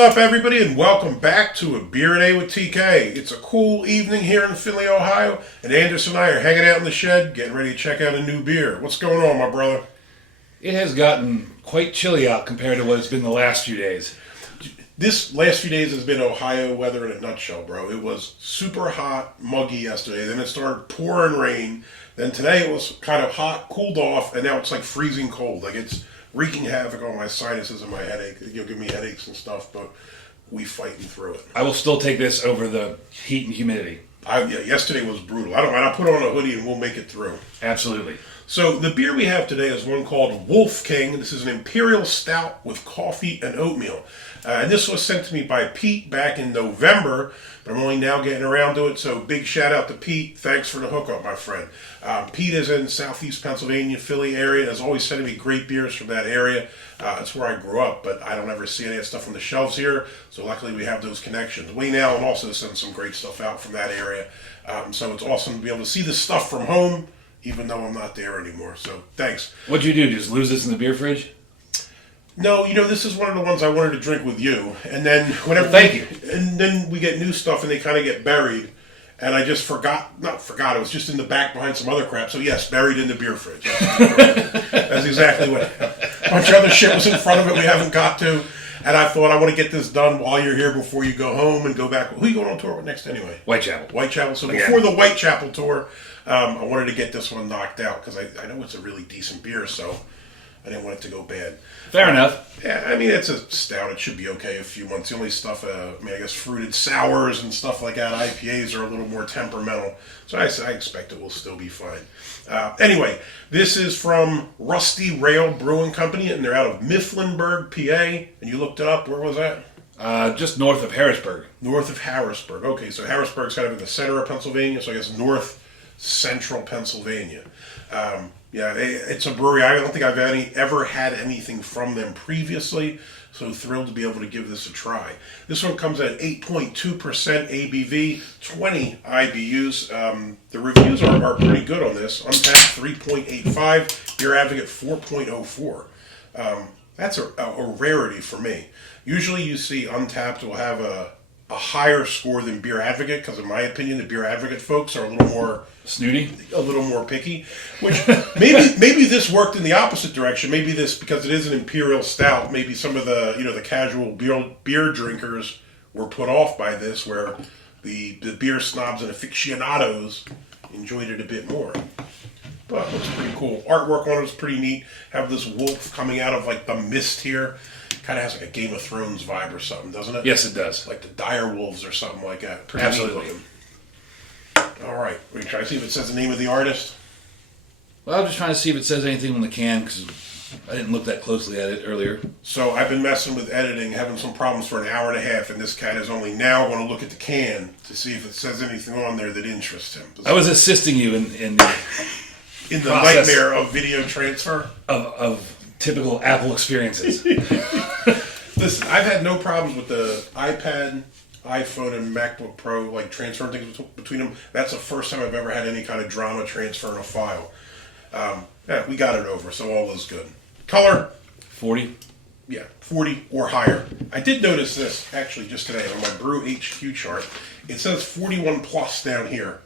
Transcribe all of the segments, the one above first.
up, everybody, and welcome back to A Beer a Day with TK. It's a cool evening here in Findlay, Ohio, and Anders and I are hanging out in the shed, getting ready to check out a new beer. What's going on, my brother? It has gotten quite chilly out compared to what it's been the last few days. This last few days has been Ohio weather in a nutshell, bro. It was super hot, muggy yesterday, then it started pouring rain, then today it was kind of hot, cooled off, and now it's like freezing cold. Like it's wreaking havoc on my sinuses and my headache. You'll give me headaches and stuff, but we fighting through it. I will still take this over the heat and humidity. Yesterday was brutal. I don't mind. I'll put on a hoodie and we'll make it through. Absolutely. So the beer we have today is one called Wolf King. This is an Imperial Stout with coffee and oatmeal. And this was sent to me by Pete back in November, but I'm only now getting around to it, so big shout out to Pete. Thanks for the hookup, my friend. Pete is in southeast Pennsylvania, Philly area, and is always sending me great beers from that area. That's where I grew up, but I don't ever see any of that stuff on the shelves here, so luckily we have those connections. Wayne Allen also sends some great stuff out from that area, so it's awesome to be able to see this stuff from home, even though I'm not there anymore, so thanks. What'd you do, just lose this in the beer fridge? No, this is one of the ones I wanted to drink with you, and then whenever and then we get new stuff and they kind of get buried, and I just not forgot, it was just in the back behind some other crap, so yes, buried in the beer fridge. That's exactly what a bunch of other shit was in front of it we haven't got to, and I thought I want to get this done while you're here before you go home and go back. Who are you going on tour with next anyway? Whitechapel. So before the Whitechapel tour, I wanted to get this one knocked out, because I know it's a really decent beer, so I didn't want it to go bad. Fair enough. Yeah, I mean, it's a stout. It should be okay a few months. The only stuff, I guess fruited sours and stuff like that, IPAs are a little more temperamental. So I expect it will still be fine. Anyway, this is from Rusty Rail Brewing Company, and they're out of Mifflinburg, PA. And you looked it up. Where was that? Just north of Harrisburg. North of Harrisburg. Okay, so Harrisburg's kind of in the center of Pennsylvania, so I guess north central Pennsylvania. Yeah, it's a brewery. I don't think I've ever had anything from them previously, so thrilled to be able to give this a try. This one comes at 8.2% ABV, 20 IBUs. The reviews are pretty good on this. Untapped 3.85, Beer Advocate 4.04. That's a rarity for me. Usually you see Untapped will have a higher score than Beer Advocate, because in my opinion the Beer Advocate folks are a little more snooty, a little more picky, which maybe this worked in the opposite direction. Maybe this, because it is an Imperial Stout, maybe some of the the casual beer drinkers were put off by this, where the beer snobs and aficionados enjoyed it a bit more. But it looks pretty cool. Artwork on it is pretty neat. Have this wolf coming out of like the mist here. Kind of has like a Game of Thrones vibe or something, doesn't it? Yes, it does. Like the dire wolves or something like that. Pretty Absolutely. neat looking. All right, we try to see if it says the name of the artist. Well, I'm just trying to see if it says anything on the can, because I didn't look that closely at it earlier. So I've been messing with editing, having some problems for an hour and a half, and this cat is only now going to look at the can to see if it says anything on there that interests him. I was assisting you in the nightmare of video transfer of typical Apple experiences. Listen, I've had no problems with the iPad, iPhone, and MacBook Pro, like transferring things between them. That's the first time I've ever had any kind of drama transferring a file. Yeah, we got it over, so all is good. Color? 40. Yeah, 40 or higher. I did notice this, actually, just today on my Brew HQ chart. It says 41 plus down here.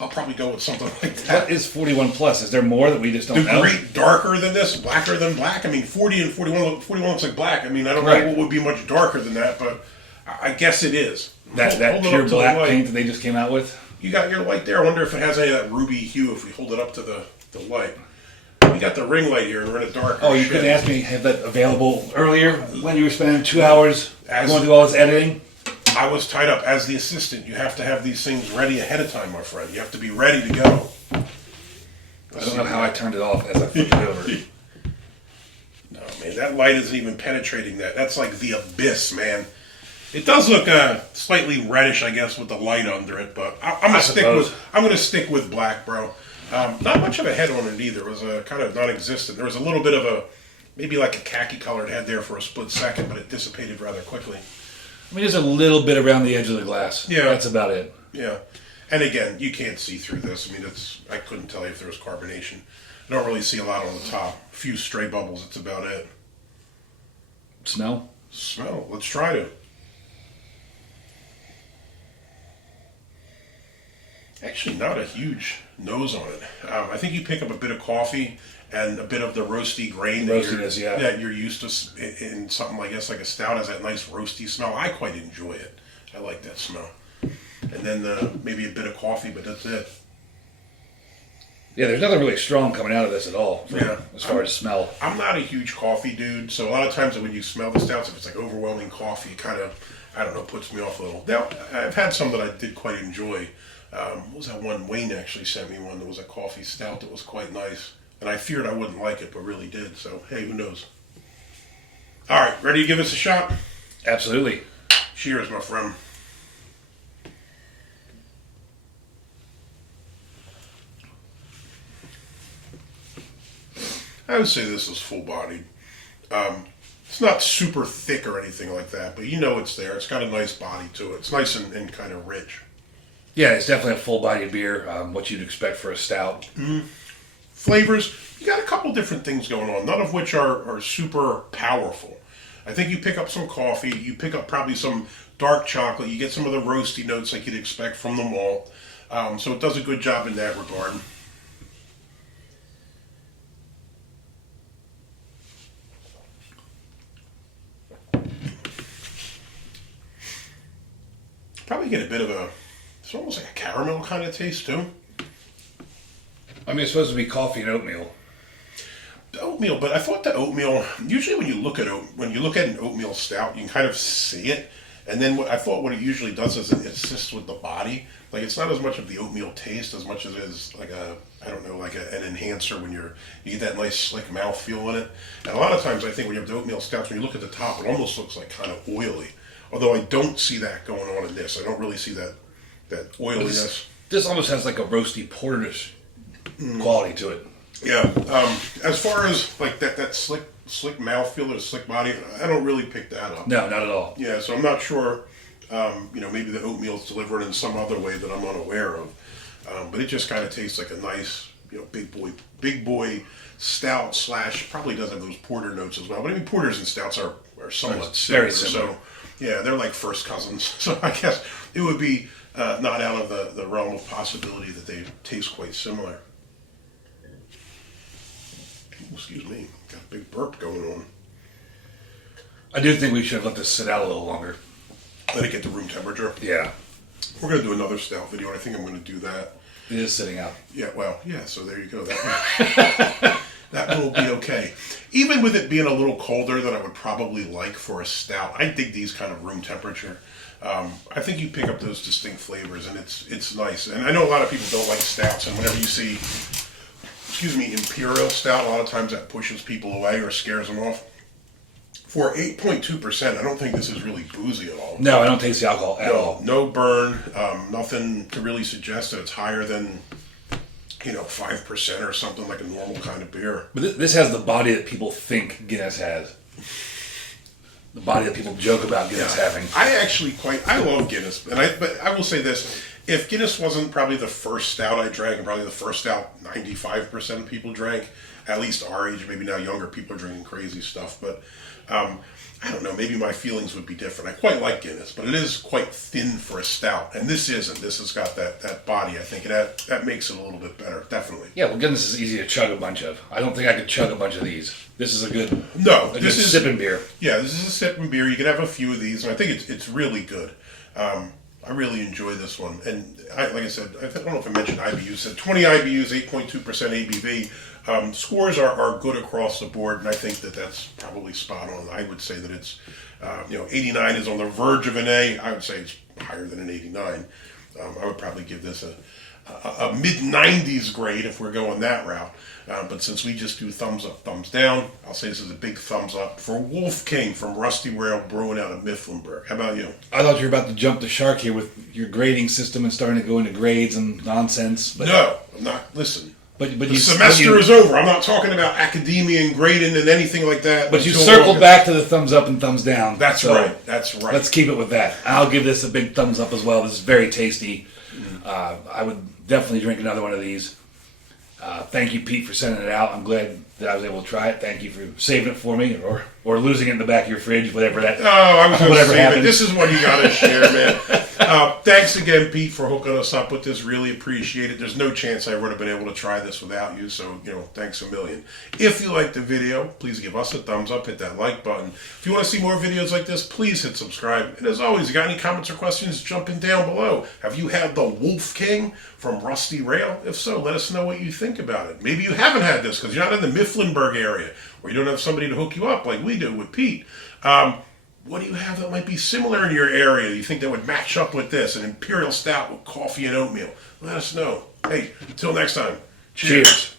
I'll probably go with something like that. What is 41 plus? Is there more that we just don't know? Degree darker than this, blacker than black. I mean, 40 and 41 looks like black. I mean, I don't know what would be much darker than that, but I guess it is. That pure black paint that they just came out with? You got your light there. I wonder if it has any of that ruby hue if we hold it up to the light. We got the ring light here, and we're in a dark. Oh, you couldn't ask me to have that available earlier when you were spending 2 hours going through all this editing? I was tied up as the assistant. You have to have these things ready ahead of time, my friend. You have to be ready to go. I don't know how I turned it off as I flipped it over. No, man, that light isn't even penetrating that. That's like the abyss, man. It does look slightly reddish, I guess, with the light under it, but I'm gonna stick with black, bro. Not much of a head on it either. It was kind of non-existent. There was a little bit of maybe like a khaki-colored head there for a split second, but it dissipated rather quickly. I mean, there's a little bit around the edge of the glass. Yeah. That's about it. Yeah. And again, you can't see through this. I mean, I couldn't tell you if there was carbonation. I don't really see a lot on the top. A few stray bubbles, that's about it. Smell? Smell. Let's try to. Actually, not a huge nose on it. I think you pick up a bit of coffee and a bit of the roasty grain Roastiness, yeah. that you're used to in something, I guess, like a stout has that nice roasty smell. I quite enjoy it. I like that smell. And then maybe a bit of coffee, but that's it. Yeah, there's nothing really strong coming out of this at all. Yeah. As far as smell. I'm not a huge coffee dude, so a lot of times when you smell the stouts, if it's like overwhelming coffee, it kind of, I don't know, puts me off a little. Now, I've had some that I did quite enjoy. What was that one? Wayne actually sent me one that was a coffee stout that was quite nice. And I feared I wouldn't like it, but really did. So, hey, who knows? All right, ready to give this a shot? Absolutely. Cheers, my friend. I would say this is full-bodied. It's not super thick or anything like that, but you know it's there. It's got a nice body to it. It's nice and kind of rich. Yeah, it's definitely a full-bodied beer, what you'd expect for a stout. Flavors, you got a couple different things going on, none of which are super powerful. I think you pick up some coffee, you pick up probably some dark chocolate, you get some of the roasty notes like you'd expect from the malt. So it does a good job in that regard. Probably get a bit of it's almost like a caramel kind of taste too. I mean, it's supposed to be coffee and oatmeal. Oatmeal, but I thought the oatmeal. Usually, when you look at an oatmeal stout, you can kind of see it, and then I thought what it usually does is it assists with the body. Like it's not as much of the oatmeal taste as much as it is like an enhancer when you get that nice slick mouthfeel in it. And a lot of times, I think when you have the oatmeal stouts, when you look at the top, it almost looks like kind of oily. Although I don't see that going on in this. I don't really see that oiliness. This almost has like a roasty porterish quality to it. Yeah. As far as like that slick mouthfeel or slick body, I don't really pick that up. No, not at all. Yeah, so I'm not sure. Maybe the oatmeal's delivered in some other way that I'm unaware of. But it just kind of tastes like a nice, big boy stout / probably does have those porter notes as well. But I mean, porters and stouts are somewhat similar. Very similar. So yeah, they're like first cousins. So I guess it would be not out of the realm of possibility that they taste quite similar. Excuse me, got a big burp going on. I do think we should have let this sit out a little longer. Let it get to room temperature. Yeah. We're going to do another stout video, and I think I'm going to do that. It is sitting out. Yeah, well, yeah, so there you go. That will be okay. Even with it being a little colder than I would probably like for a stout, I dig these kind of room temperature. I think you pick up those distinct flavors, and it's nice. And I know a lot of people don't like stouts, and whenever you see Imperial Stout, a lot of times that pushes people away or scares them off. For 8.2%, I don't think this is really boozy at all. No, I don't taste the alcohol at all. No burn, nothing to really suggest that it's higher than, 5% or something like a normal kind of beer. But this has the body that people think Guinness has. The body that people joke about Guinness having. I love Guinness, but I will say this. If Guinness wasn't probably the first stout I drank, and probably the first stout 95% of people drank, at least our age, maybe now younger people are drinking crazy stuff, but I don't know, maybe my feelings would be different. I quite like Guinness, but it is quite thin for a stout, and this isn't. This has got that body, I think, and that makes it a little bit better, definitely. Yeah, well, Guinness is easy to chug a bunch of. I don't think I could chug a bunch of these. This is a good sipping beer. Yeah, this is a sipping beer. You can have a few of these, and I think it's really good. I really enjoy this one, and like I said, I don't know if I mentioned IBUs. Said 20 IBUs, 8.2% ABV. Scores are good across the board, and I think that's probably spot on. I would say that it's 89 is on the verge of an A. I would say it's higher than an 89. I would probably give this a mid-90s grade if we're going that route. But since we just do thumbs up, thumbs down, I'll say this is a big thumbs up for Wolf King from Rusty Rail Brewing out of Mifflinburg. How about you? I thought you were about to jump the shark here with your grading system and starting to go into grades and nonsense. But no, I'm not. Listen. But the semester is over. I'm not talking about academia and grading and anything like that. But you circled back to the thumbs up and thumbs down. That's right. That's right. Let's keep it with that. I'll give this a big thumbs up as well. This is very tasty. I would definitely drink another one of these. Thank you, Pete, for sending it out. I'm glad that I was able to try it. Thank you for saving it for me, or losing it in the back of your fridge, whatever that. Oh, I was going to save happened. it. This is what you got to share, man. Thanks again, Pete, for hooking us up with this. Really appreciate it. There's no chance I would have been able to try this without you, so, thanks a million. If you liked the video, please give us a thumbs up, hit that like button. If you want to see more videos like this, please hit subscribe. And as always, you got any comments or questions, jump in down below. Have you had the Wolf King from Rusty Rail? If so, let us know what you think about it. Maybe you haven't had this because you're not in the Mifflinburg area, or you don't have somebody to hook you up like we do with Pete. What do you have that might be similar in your area? You think that would match up with this? An Imperial Stout with coffee and oatmeal? Let us know. Hey, until next time. Cheers.